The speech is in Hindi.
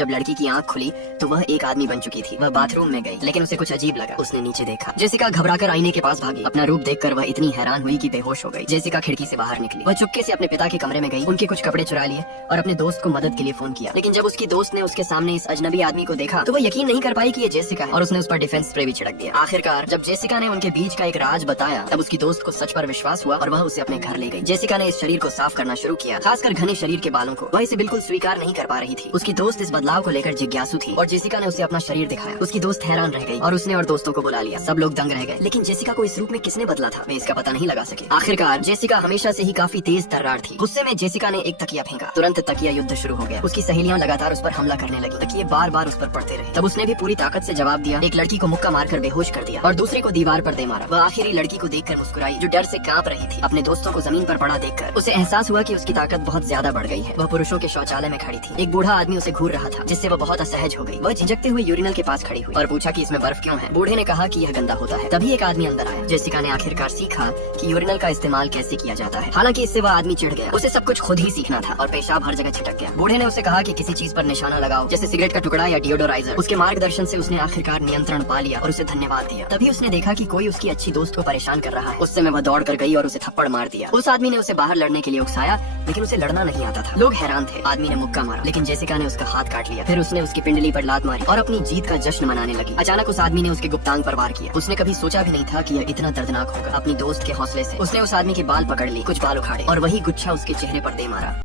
जब लड़की की आंख खुली तो वह एक आदमी बन चुकी थी। वह बाथरूम में गई, लेकिन उसे कुछ अजीब लगा। उसने नीचे देखा। जेसिका घबराकर आईने के पास भागी। अपना रूप देखकर वह इतनी हैरान हुई कि बेहोश हो गई। जेसिका खिड़की से बाहर निकली। वह चुपके से अपने पिता के कमरे में गई, उनके कुछ कपड़े चुरा लिए और अपने दोस्त को मदद के लिए फोन किया। लेकिन जब उसकी दोस्त ने उसके सामने इस अजनबी आदमी को देखा तो वह यकीन नहीं कर पाई कि ये जेसिका है और उसने उस पर डिफेंस स्प्रे भी छिड़क दिया। आखिरकार जब जेसिका ने उनके बीच का एक राज बताया तब उसकी दोस्त को सच पर विश्वास हुआ और वह उसे अपने घर ले गई। जेसिका ने इस शरीर को साफ करना शुरू किया, खासकर घने शरीर के बालों को। वह इसे बिल्कुल स्वीकार नहीं कर पा रही थी। उसकी दोस्त इस बदलाव को लेकर जिज्ञासु थी और जेसिका ने उसे अपना शरीर दिखाया। उसकी दोस्त हैरान रह गई और उसने और दोस्तों को बुला लिया। सब लोग दंग रह गए, लेकिन जेसिका को इस रूप में किसने बदला था वे इसका पता नहीं लगा सके। आखिरकार जेसिका हमेशा से ही काफी तेज तर्रार थी। गुस्से में जेसिका ने एक तकिया फेंका। तुरंत तकिया युद्ध शुरू हो गया। उसकी सहेलियां लगातार उस पर हमला करने लगी। तकिये बार बार उस पर पड़ते रहे। तब उसने भी पूरी ताकत से जवाब दिया। एक लड़की को मुक्का मारकर बेहोश कर दिया और दूसरे को दीवार पर दे मारा। वह आखिरी लड़की को देखकर मुस्कुराई जो डर से कांप रही थी। अपने दोस्तों को जमीन पर पड़ा देखकर उसे एहसास हुआ कि उसकी ताकत बहुत ज्यादा बढ़ गई है। वह पुरुषों के शौचालय में खड़ी थी। एक बूढ़ा आदमी उसे घूर रहा था, जिससे वह बहुत असहज हो गई। वह झिझकते हुए यूरिनल के पास खड़ी हुई और पूछा कि इसमें बर्फ क्यों है। बूढ़े ने कहा कि यह गंदा होता है। तभी एक आदमी अंदर आया। जेसिका ने आखिरकार सीखा कि यूरिनल का इस्तेमाल कैसे किया जाता है। हालांकि इससे वह आदमी चिढ़ गया। उसे सब कुछ खुद ही सीखना था और पेशाब हर जगह छिटक गया। बूढ़े ने उसे कहा कि किसी चीज पर निशाना लगाओ, जैसे सिगरेट का टुकड़ा या डिओडोराइजर। उसके मार्गदर्शन से उसने आखिरकार नियंत्रण पा लिया और उसे धन्यवाद दिया। तभी उसने देखा कि कोई उसकी अच्छी दोस्त को परेशान कर रहा है। उस समय वह दौड़ कर गई और उसे थप्पड़ मार दिया। उस आदमी ने उसे बाहर लड़ने के लिए उकसाया, लेकिन उसे लड़ना नहीं आता था। लोग हैरान थे। आदमी ने मुक्का मारा, लेकिन जेसिका ने उसका हाथ काट लिया। फिर उसने उसकी पिंडली पर लात मारी और अपनी जीत का जश्न मनाने लगी। अचानक उस आदमी ने उसके गुप्तांग पर वार किया। उसने कभी सोचा भी नहीं था कि यह इतना दर्दनाक होगा। अपनी दोस्त के हौसले से उसने उस आदमी के बाल पकड़ लिए, कुछ बाल उखाड़े और वही गुच्छा उसके चेहरे पर दे मारा।